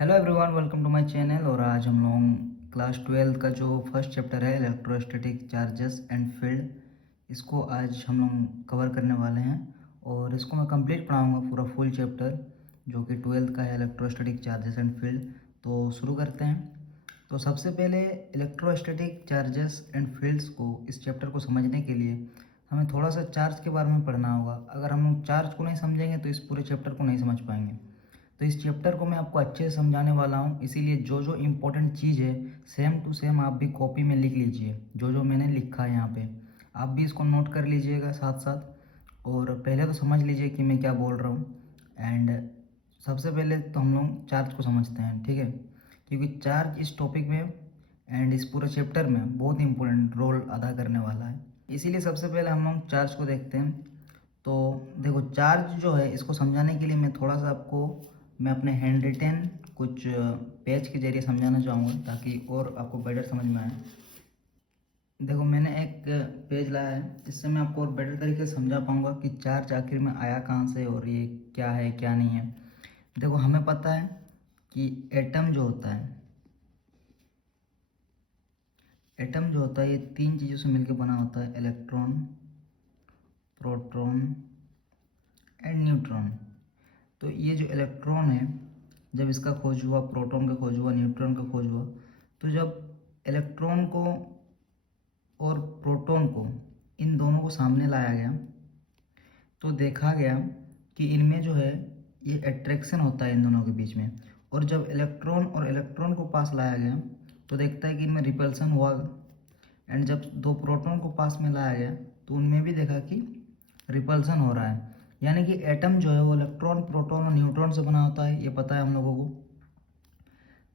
Hello everyone, welcome to my channel. और आज हम लोग क्लास 12 का जो फर्स्ट चैप्टर है इलेक्ट्रोस्टैटिक चार्जेस एंड फील्ड, इसको आज हम लोग कवर करने वाले हैं। और इसको मैं कंप्लीट पढ़ाऊंगा पूरा फुल चैप्टर जो कि 12 का है इलेक्ट्रोस्टैटिक चार्जेस एंड फील्ड। तो शुरू करते हैं। तो सबसे पहले इलेक्ट्रोस्टैटिक चार्जेस एंड फील्ड्स को, इस चैप्टर को समझने के लिए हमें थोड़ा सा चार्ज के बारे में पढ़ना होगा। अगर हम लोग चार्ज को नहीं समझेंगे तो इस पूरे चैप्टर को नहीं समझ पाएंगे। तो इस चैप्टर को मैं आपको अच्छे से समझाने वाला हूँ, इसीलिए जो जो इम्पोर्टेंट चीज़ है सेम टू सेम आप भी कॉपी में लिख लीजिए। जो जो मैंने लिखा है यहाँ पे आप भी इसको नोट कर लीजिएगा साथ साथ। और पहले तो समझ लीजिए कि मैं क्या बोल रहा हूँ। एंड सबसे पहले तो हम लोग चार्ज को समझते हैं, ठीक है, क्योंकि चार्ज इस टॉपिक में एंड इस पूरे चैप्टर में बहुत इंपॉर्टेंट रोल अदा करने वाला है। इसीलिए सबसे पहले हम लोग चार्ज को देखते हैं। तो देखो, चार्ज जो है इसको समझाने के लिए मैं अपने हैंड रिटेन कुछ पेज के जरिए समझाना चाहूँगा ताकि और आपको बेटर समझ में आए। देखो, मैंने एक पेज लाया है, इससे मैं आपको और बेटर तरीके से समझा पाऊँगा कि चार्ज आखिर में आया कहाँ से और ये क्या है क्या नहीं है। देखो, हमें पता है कि एटम जो होता है ये तीन चीज़ों से मिलकर बना होता है: इलेक्ट्रॉन, प्रोटॉन एंड न्यूट्रॉन। तो ये जो इलेक्ट्रॉन है, जब इसका खोज हुआ, प्रोटॉन का खोज हुआ, न्यूट्रॉन का खोज हुआ, तो जब इलेक्ट्रॉन को और प्रोटॉन को, इन दोनों को सामने लाया गया तो देखा गया कि इनमें जो है ये अट्रैक्शन होता है इन दोनों के बीच में। और जब इलेक्ट्रॉन और इलेक्ट्रॉन को पास लाया गया तो देखता है कि इनमें रिपल्सन हुआ। एंड जब दो प्रोटॉन को पास में लाया गया तो उनमें भी देखा कि रिपल्सन हो रहा है। यानी कि एटम जो है वो इलेक्ट्रॉन, प्रोटॉन और न्यूट्रॉन से बना होता है, ये पता है हम लोगों को।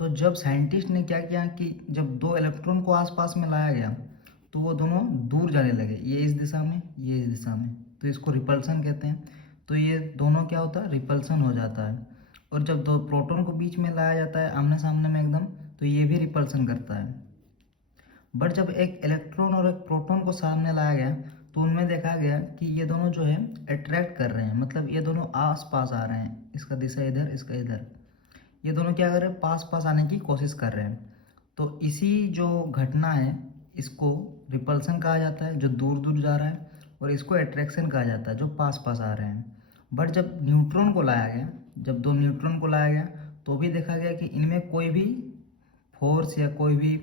तो जब साइंटिस्ट ने क्या किया कि जब दो इलेक्ट्रॉन को आसपास में लाया गया तो वो दोनों दूर जाने लगे, ये इस दिशा में, ये इस दिशा में, तो इसको रिपल्सन कहते हैं। तो ये दोनों क्या होता है, रिपल्सन हो जाता है। और जब दो प्रोटॉन को बीच में लाया जाता है आमने सामने में एकदम, तो ये भी रिपल्सन करता है। बट जब एक इलेक्ट्रॉन और एक प्रोटॉन को सामने लाया गया तो उनमें देखा गया कि ये दोनों जो है अट्रैक्ट कर रहे हैं, मतलब ये दोनों आस पास आ रहे हैं, इसका दिशा इधर, इसका इधर, ये दोनों क्या कर रहे हैं, पास पास आने की कोशिश कर रहे हैं। तो इसी जो घटना है इसको रिपल्सन कहा जाता है, जो दूर दूर जा रहा है, और इसको अट्रैक्शन कहा जाता है, जो पास पास आ रहे हैं। बट जब न्यूट्रॉन को लाया गया, जब दो न्यूट्रॉन को लाया गया तो भी देखा गया कि इनमें कोई भी फोर्स या कोई भी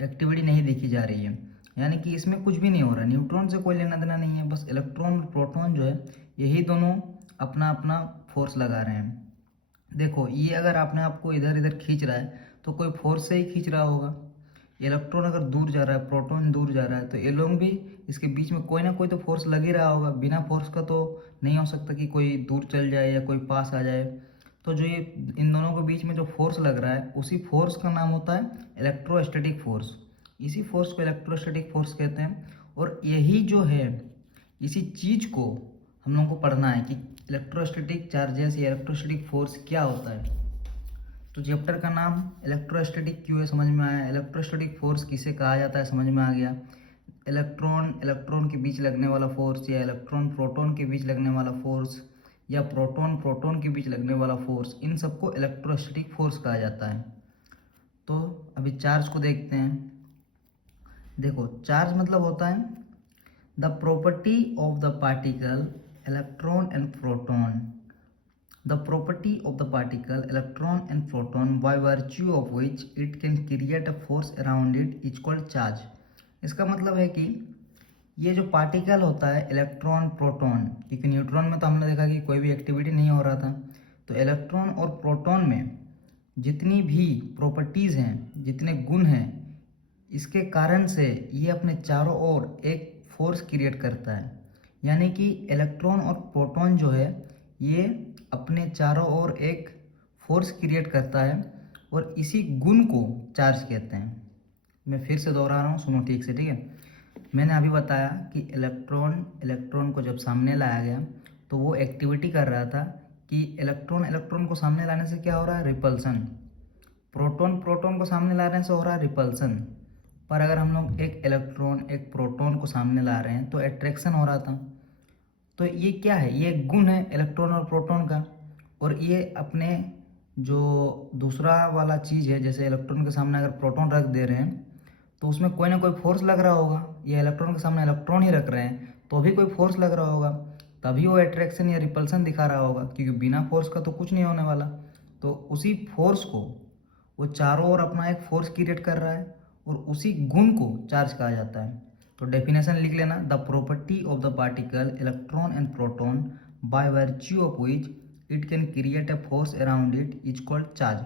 एक्टिविटी नहीं देखी जा रही है। यानी कि इसमें कुछ भी नहीं हो रहा, न्यूट्रॉन से कोई लेना देना नहीं है, बस इलेक्ट्रॉन और प्रोटॉन जो है यही दोनों अपना अपना फोर्स लगा रहे हैं। देखो, ये अगर आपने आपको इधर इधर खींच रहा है तो कोई फोर्स से ही खींच रहा होगा। इलेक्ट्रॉन अगर दूर जा रहा है, प्रोटॉन दूर जा रहा है, तो ये लोग भी, इसके बीच में कोई ना कोई तो फोर्स लग ही रहा होगा। बिना फोर्स का तो नहीं हो सकता कि कोई दूर चल जाए या कोई पास आ जाए। तो जो ये इन दोनों के बीच में जो फोर्स लग रहा है उसी फोर्स का नाम होता है इलेक्ट्रोस्टैटिक फोर्स। इसी फोर्स को इलेक्ट्रोस्टैटिक फोर्स कहते हैं। और यही जो है, इसी चीज़ को हम लोगों को पढ़ना है कि इलेक्ट्रोस्टैटिक चार्जेस या इलेक्ट्रोस्टैटिक फोर्स क्या होता है। तो चैप्टर का नाम इलेक्ट्रोस्टैटिक क्यों है समझ में आया, इलेक्ट्रोस्टैटिक फोर्स किसे कहा जाता है समझ में आ गया। इलेक्ट्रॉन इलेक्ट्रॉन के बीच लगने वाला फोर्स, या इलेक्ट्रॉन प्रोटॉन के बीच लगने वाला फोर्स, या प्रोटॉन प्रोटॉन के बीच लगने वाला फोर्स, इन सबको इलेक्ट्रोस्टैटिक फोर्स कहा जाता है। तो अभी चार्ज को देखते हैं। देखो, चार्ज मतलब होता है the property of the particle electron and proton, the property of the particle electron and proton by virtue of which it can create a force around it is called charge। इसका मतलब है कि ये जो particle होता है electron proton, क्योंकि neutron में तो हमने देखा कि कोई भी एक्टिविटी नहीं हो रहा था, तो इलेक्ट्रॉन और प्रोटॉन में जितनी भी प्रॉपर्टीज़ हैं, जितने गुण हैं, इसके कारण से ये अपने चारों ओर एक फोर्स क्रिएट करता है। यानी कि इलेक्ट्रॉन और प्रोटॉन जो है ये अपने चारों ओर एक फोर्स क्रिएट करता है, और इसी गुण को चार्ज कहते हैं। मैं फिर से दोहरा रहा हूँ, सुनो ठीक से, ठीक है। मैंने अभी बताया कि इलेक्ट्रॉन इलेक्ट्रॉन को जब सामने लाया गया तो वो एक्टिविटी कर रहा था कि इलेक्ट्रॉन इलेक्ट्रॉन को सामने लाने से क्या हो रहा है, रिपल्सन। प्रोटॉन प्रोटॉन को सामने लाने से हो रहा है रिपल्सन। पर अगर हम लोग एक इलेक्ट्रॉन एक प्रोटॉन को सामने ला रहे हैं तो अट्रैक्शन हो रहा था। तो ये क्या है, ये गुण है इलेक्ट्रॉन और प्रोटॉन का। और ये अपने जो दूसरा वाला चीज़ है, जैसे इलेक्ट्रॉन के सामने अगर प्रोटॉन रख दे रहे हैं तो उसमें कोई ना कोई फोर्स लग रहा होगा, या इलेक्ट्रॉन के सामने इलेक्ट्रॉन ही रख रहे हैं तो भी कोई फोर्स लग रहा होगा, तभी वो अट्रैक्शन या रिपल्सन दिखा रहा होगा, क्योंकि बिना फोर्स का तो कुछ नहीं होने वाला। तो उसी फोर्स को वो चारों ओर अपना एक फोर्स क्रिएट कर रहा है, और उसी गुण को चार्ज कहा जाता है। तो डेफिनेशन लिख लेना, the property of the particle electron and proton by virtue of which it can create a force around it is called charge.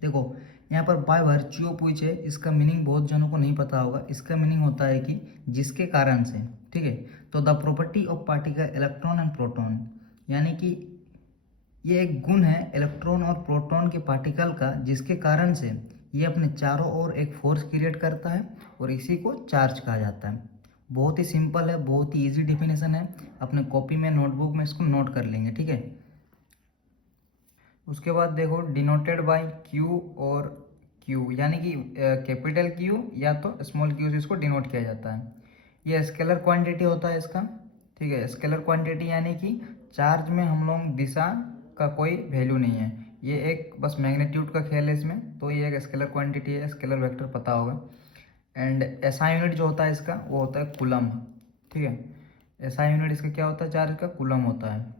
देखो यहाँ पर बाय वर्च्यू ऑफ विच है, इसका मीनिंग बहुत जनों को नहीं पता होगा। इसका मीनिंग होता है कि जिसके कारण से, ठीक है। तो the property of particle electron and proton, यानी कि ये एक गुण है इलेक्ट्रॉन और प्रोटॉन के पार्टिकल का, जिसके कारण से ये अपने चारों ओर एक फोर्स क्रिएट करता है, और इसी को चार्ज कहा जाता है। बहुत ही सिंपल है, बहुत ही इजी डेफिनेशन है। अपने कॉपी में, नोटबुक में इसको नोट कर लेंगे, ठीक है। उसके बाद देखो, डिनोटेड बाय क्यू और क्यू, यानी कि कैपिटल क्यू या तो स्मॉल क्यू से इसको डिनोट किया जाता है। ये स्केलर क्वांटिटी होता है इसका, ठीक है। स्केलर क्वांटिटी यानी कि चार्ज में हम लोग दिशा का कोई वैल्यू नहीं है, ये एक बस मैग्नीट्यूड का खेल है इसमें। तो ये एक स्केलर क्वांटिटी है, स्केलर वेक्टर पता होगा। एंड एसआई यूनिट जो होता है इसका, वो होता है कूलम, ठीक है। एसआई यूनिट इसका क्या होता है, चार्ज का कूलम होता है।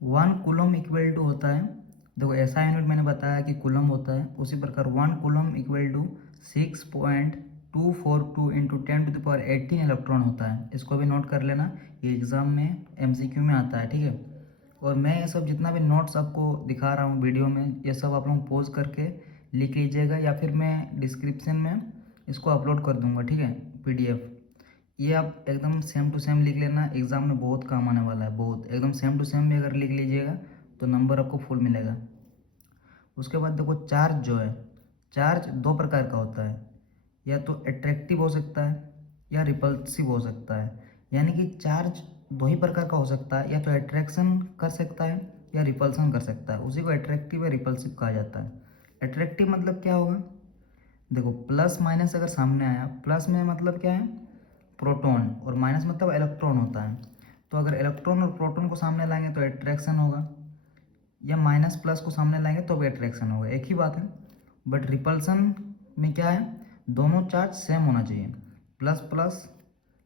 1 कूलम इक्वल टू होता है, देखो ऐसा यूनिट मैंने बताया कि कूलम होता है, उसी प्रकार 1 coulomb equal to 6.242 into 10⁻18 electron होता है। इसको भी नोट कर लेना, ये एग्जाम में एमसीक्यू में आता है, ठीक है। और मैं ये सब जितना भी नोट्स आपको दिखा रहा हूँ वीडियो में, ये सब आप लोग पॉज करके लिख लीजिएगा, या फिर मैं डिस्क्रिप्शन में इसको अपलोड कर दूंगा, ठीक है, पीडीएफ। ये आप एकदम सेम टू सेम लिख लेना, एग्ज़ाम में बहुत काम आने वाला है, बहुत एकदम सेम टू सेम भी अगर लिख लीजिएगा तो नंबर आपको फुल मिलेगा। उसके बाद देखो, चार्ज जो है, चार्ज दो प्रकार का होता है, या तो अट्रैक्टिव हो सकता है या रिपल्सिव हो सकता है। यानी कि चार्ज दो ही प्रकार का हो सकता है, या तो अट्रैक्शन कर सकता है या रिपल्सन कर सकता है, उसी को अट्रैक्टिव या रिपल्सिव कहा जाता है। अट्रैक्टिव मतलब क्या होगा, देखो प्लस माइनस अगर सामने आया, प्लस में मतलब क्या है, प्रोटॉन, और माइनस मतलब इलेक्ट्रॉन होता है। तो अगर इलेक्ट्रॉन और प्रोटॉन को सामने लाएंगे तो अट्रैक्शन होगा, या माइनस प्लस को सामने लाएंगे तो भी अट्रैक्शन होगा, एक ही बात है। बट रिपल्सन में क्या है, दोनों चार्ज सेम होना चाहिए, प्लस प्लस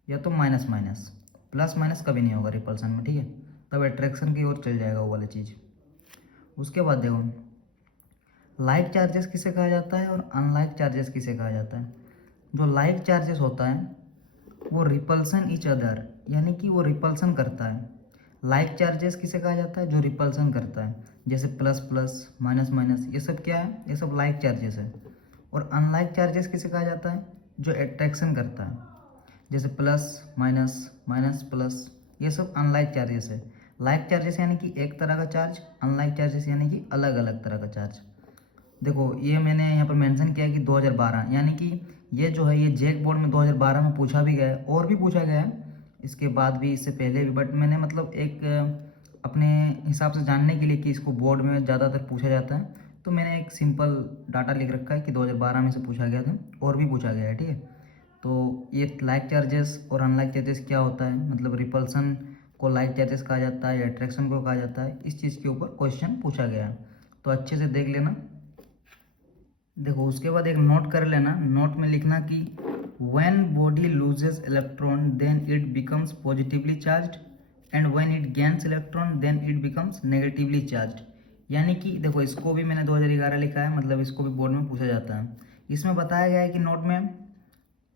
या तो माइनस माइनस, प्लस माइनस कभी नहीं होगा रिपल्सन में, ठीक है। तब अट्रैक्शन की ओर चल जाएगा वो वाली चीज़। उसके बाद देखो, लाइक चार्जेस किसे कहा जाता है और अनलाइक चार्जेस किसे कहा जाता है। जो लाइक चार्जेस होता है वो रिपल्सन ईच अदर, यानी कि वो रिपल्सन करता है। लाइक चार्जेस किसे कहा जाता है, जो रिपल्सन करता है, जैसे प्लस प्लस, माइनस माइनस, ये सब क्या है, ये सब लाइक चार्जेस है। और अनलाइक चार्जेस किसे कहा जाता है, जो अट्रैक्शन करता है, जैसे प्लस माइनस, माइनस प्लस, ये सब अनलाइक चार्जेस है। लाइक चार्जेस यानी कि एक तरह का चार्ज, अनलाइक चार्जेस यानी कि अलग अलग तरह का चार्ज। देखो ये मैंने यहाँ पर मेंशन किया है कि 2012, यानी कि ये जो है ये जेक बोर्ड में 2012 में पूछा भी गया है, और भी पूछा गया है इसके बाद भी, इससे पहले भी। बट मैंने मतलब एक अपने हिसाब से जानने के लिए कि इसको बोर्ड में ज़्यादातर पूछा जाता है, तो मैंने एक सिंपल डाटा लिख रखा है कि 2012 में से पूछा गया था, और भी पूछा गया है, ठीक है। तो ये लाइक चार्जेस और अनलाइक चार्जेस क्या होता है, मतलब रिपल्सन को लाइक चार्जेस कहा जाता है या अट्रैक्शन को कहा जाता है, इस चीज़ के ऊपर क्वेश्चन पूछा गया है, तो अच्छे से देख लेना। देखो उसके बाद एक नोट कर लेना, नोट में लिखना कि when body loses electron then it becomes positively charged, and when it gains electron then it becomes negatively charged. यानी कि देखो इसको भी मैंने 2011 लिखा है, मतलब इसको भी बोर्ड में पूछा जाता है। इसमें बताया गया है कि नोट में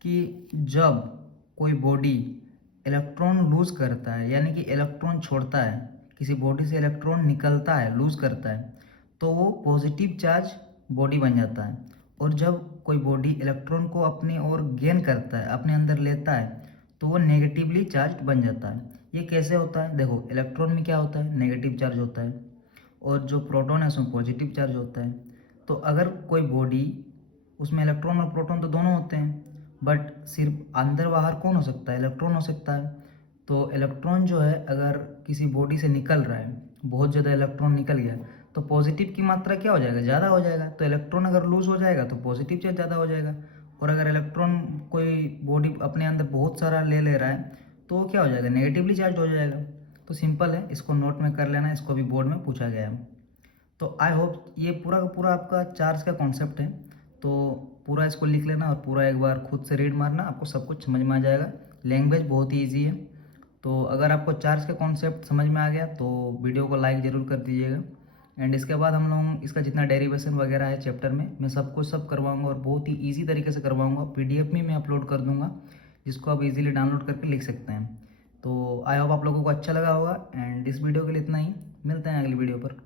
कि जब कोई बॉडी इलेक्ट्रॉन लूज करता है, यानी कि इलेक्ट्रॉन छोड़ता है, किसी बॉडी से इलेक्ट्रॉन निकलता है, लूज करता है, तो वो पॉजिटिव चार्ज बॉडी बन जाता है। और जब कोई बॉडी इलेक्ट्रॉन को अपनी ओर गेन करता है, अपने अंदर लेता है, तो वो नेगेटिवली चार्ज बन जाता है। ये कैसे होता है, देखो इलेक्ट्रॉन में क्या होता है, नेगेटिव चार्ज होता है, और जो प्रोटॉन है उसमें पॉजिटिव चार्ज होता है। तो अगर कोई बॉडी, उसमें इलेक्ट्रॉन और प्रोटॉन तो दोनों होते हैं, बट सिर्फ अंदर बाहर कौन हो सकता है, इलेक्ट्रॉन हो सकता है। तो इलेक्ट्रॉन जो है अगर किसी बॉडी से निकल रहा है, बहुत ज़्यादा इलेक्ट्रॉन निकल गया, तो पॉजिटिव की मात्रा क्या हो जाएगा, ज़्यादा हो जाएगा। तो इलेक्ट्रॉन अगर लूज हो जाएगा तो पॉजिटिव चार्ज ज़्यादा हो जाएगा। और अगर इलेक्ट्रॉन कोई बॉडी अपने अंदर बहुत सारा ले ले रहा है, तो वो क्या हो जाएगा, नेगेटिवली चार्ज हो जाएगा। तो सिंपल है, इसको नोट में कर लेना, इसको भी बोर्ड में पूछा गया है। तो आई होप ये पूरा का पूरा आपका चार्ज का कॉन्सेप्ट है, तो पूरा इसको लिख लेना और पूरा एक बार खुद से रीड मारना, आपको सब कुछ समझ में आ जाएगा। लैंग्वेज बहुत ही ईजी है। तो अगर आपको चार्ज का कॉन्सेप्ट समझ में आ गया तो वीडियो को लाइक ज़रूर कर दीजिएगा। एंड इसके बाद हम लोग इसका जितना डेरिवेशन वगैरह है चैप्टर में, मैं सब कुछ सब करवाऊंगा और बहुत ही ईजी तरीके से करवाऊंगा। पीडीएफ में मैं अपलोड कर दूंगा जिसको आप इजीली डाउनलोड करके लिख सकते हैं। तो आई होप आप लोगों को अच्छा लगा होगा। एंड इस वीडियो के लिए इतना ही, मिलते हैं अगली वीडियो पर।